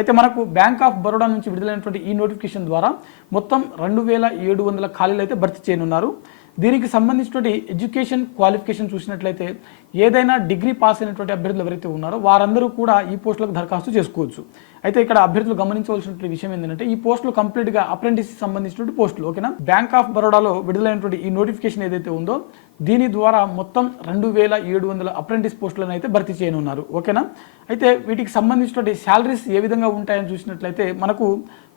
అయితే మనకు bank of Baroda నుంచి విడుదలైనటువంటి ఈ నోటిఫికేషన్ ద్వారా మొత్తం 2700 ఖాళీలు అయితే భర్తీ చేయనున్నారు. దీనికి సంబంధించినటువంటి ఎడ్యుకేషన్ క్వాలిఫికేషన్ చూసినట్లయితే ఏదైనా డిగ్రీ పాస్ అయినటువంటి అభ్యర్థులు ఎవరైతే ఉన్నారో వారందరూ కూడా ఈ పోస్టులకు దరఖాస్తు చేసుకోవచ్చు. అయితే ఇక్కడ అభ్యర్థులు గమనించవలసినటువంటి విషయం ఏంటంటే ఈ పోస్టులు కంప్లీట్గా అప్రెంటిస్ సంబంధించినటువంటి పోస్టులు. ఓకేనా, బ్యాంక్ ఆఫ్ బరోడాలో విడుదలైనటువంటి ఈ నోటిఫికేషన్ ఏదైతే ఉందో దీని ద్వారా మొత్తం 2700 అప్రెంటిస్ పోస్టులను అయితే భర్తీ చేయనున్నారు. ఓకేనా, అయితే వీటికి సంబంధించినటువంటి శాలరీస్ ఏ విధంగా ఉంటాయని చూసినట్లయితే మనకు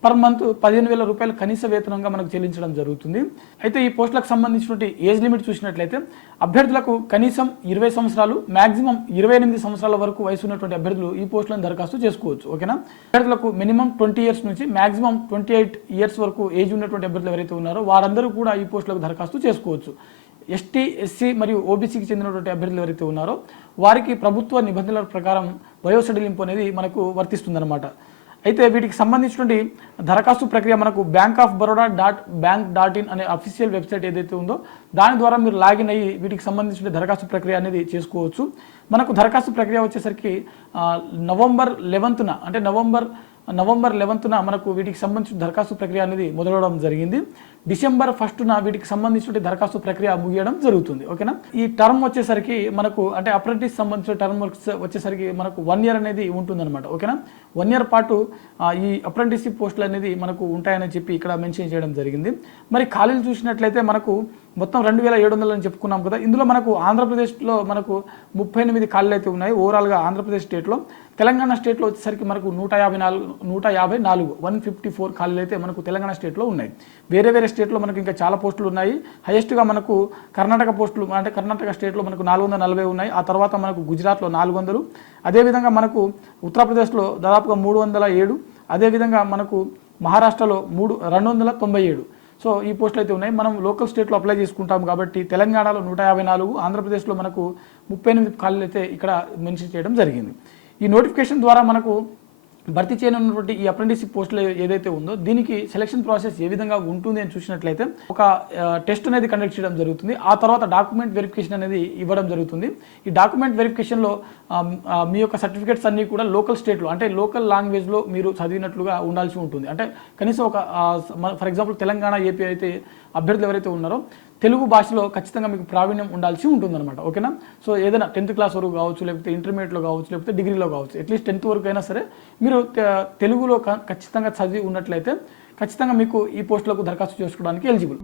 పర్ మంత్ 15,000 రూపాయలు కనీస వేతనంగా మనకు చెల్లించడం జరుగుతుంది. అయితే ఈ పోస్టులకు సంబంధించినటువంటి ఏజ్ లిమిట్ చూసినట్లయితే అభ్యర్థులకు కనీసం 20 సంవత్సరాలు మ్యాక్సిమం 28 సంవత్సరాల వరకు వయసు ఉన్నటువంటి అభ్యర్థులు ఈ పోస్టులను దరఖాస్తు చేసుకోవచ్చు. ఓకేనా, అభ్యర్థులకు మినిమం 20 ఇయర్స్ నుంచి మ్యాక్సిమం 28 ఇయర్స్ వరకు ఏజ్ ఉన్నటువంటి అభ్యర్థులు ఎవరైతే ఉన్నారో వారందరూ కూడా ఈ పోస్టులకు దరఖాస్తు చేసుకోవచ్చు. ఎస్టీ, ఎస్సీ మరియు ఓబీసీకి చెందినటువంటి అభ్యర్థులు ఎవరైతే ఉన్నారో వారికి ప్రభుత్వ నిబంధనల ప్రకారం వయోసడలింపు అనేది మనకు వర్తిస్తుందన్నమాట. అయితే వీటికి సంబంధించినటువంటి దరఖాస్తు ప్రక్రియ మనకు bankofbaroda.bank.in అనే అఫీషియల్ వెబ్సైట్ ఏదైతే ఉందో దాని ద్వారా మీరు లాగిన్ అయ్యి వీటికి సంబంధించిన దరఖాస్తు ప్రక్రియ అనేది చేసుకోవచ్చు. మనకు దరఖాస్తు ప్రక్రియ వచ్చేసరికి నవంబర్ 11న మనకు వీటికి సంబంధించిన దరఖాస్తు ప్రక్రియ అనేది మొదలవడం జరిగింది. డిసెంబర్ 1న వీటికి సంబంధించిన దరఖాస్తు ప్రక్రియ ముగియడం జరుగుతుంది. ఓకేనా, ఈ టర్మ్ వచ్చేసరికి మనకు అంటే అప్రెంటిస్ సంబంధించిన టర్మ్ వచ్చేసరికి మనకు 1 ఇయర్ అనేది ఉంటుందన్నమాట. ఓకేనా, 1 ఇయర్ పాటు ఈ అప్రెంటిస్షిప్ పోస్టులు అనేది మనకు ఉంటాయని చెప్పి ఇక్కడ మెన్షన్ చేయడం జరిగింది. మరి ఖాళీలు చూసినట్లయితే మనకు మొత్తం 2700 అని చెప్పుకున్నాం కదా. ఇందులో మనకు ఆంధ్రప్రదేశ్లో మనకు 38 ఖాళీలు అయితే ఉన్నాయి ఓవరాల్గా ఆంధ్రప్రదేశ్ స్టేట్లో. తెలంగాణ స్టేట్లో వచ్చేసరికి మనకు 154 ఖాళీలు అయితే మనకు తెలంగాణ స్టేట్లో ఉన్నాయి. వేరే వేరే స్టేట్లో మనకు ఇంకా చాలా పోస్టులు ఉన్నాయి. హైయెస్ట్గా మనకు కర్ణాటక పోస్టులు అంటే కర్ణాటక స్టేట్లో మనకు 440 ఉన్నాయి. ఆ తర్వాత మనకు గుజరాత్లో 400, అదేవిధంగా మనకు ఉత్తరప్రదేశ్లో దాదాపుగా 307, అదేవిధంగా మనకు మహారాష్ట్రలో 297. సో ఈ పోస్టులు అయితే ఉన్నాయి. మనం లోకల్ స్టేట్లో అప్లై చేసుకుంటాం కాబట్టి తెలంగాణలో 154, ఆంధ్రప్రదేశ్లో మనకు 38 ఖాళీలు అయితే ఇక్కడ మెన్షన్ చేయడం జరిగింది. ఈ నోటిఫికేషన్ ద్వారా మనకు భర్తీ చేయనున్నటువంటి ఈ అప్రెంటిస్షిప్ పోస్టులు ఏదైతే ఉందో దీనికి సెలక్షన్ ప్రాసెస్ ఏ విధంగా ఉంటుంది అని చూసినట్లయితే ఒక టెస్ట్ అనేది కండక్ట్ చేయడం జరుగుతుంది. ఆ తర్వాత డాక్యుమెంట్ వెరిఫికేషన్ అనేది ఇవ్వడం జరుగుతుంది. ఈ డాక్యుమెంట్ వెరిఫికేషన్లో మీ యొక్క సర్టిఫికేట్స్ అన్నీ కూడా లోకల్ స్టేట్లో అంటే లోకల్ లాంగ్వేజ్లో మీరు చదివినట్లుగా ఉండాల్సి ఉంటుంది. అంటే కనీసం ఒక ఫర్ ఎగ్జాంపుల్ తెలంగాణ, ఏపీ అయితే అభ్యర్థులు ఎవరైతే ఉన్నారో తెలుగు భాషలో ఖచ్చితంగా మీకు ప్రావీణ్యం ఉండాల్సి ఉంటుందన్నమాట. ఓకేనా, సో ఏదైనా 10th క్లాస్ వరకు కావచ్చు, లేకపోతే ఇంటర్మీడియట్లో కావచ్చు, లేకపోతే డిగ్రీలో కావచ్చు, అట్లీస్ట్ 10th వరకు అయినా సరే మీరు తెలుగులో ఖచ్చితంగా చదివి ఉన్నట్లయితే ఖచ్చితంగా మీకు ఈ పోస్టులకు దరఖాస్తు చేసుకోవడానికి ఎలిజిబుల్.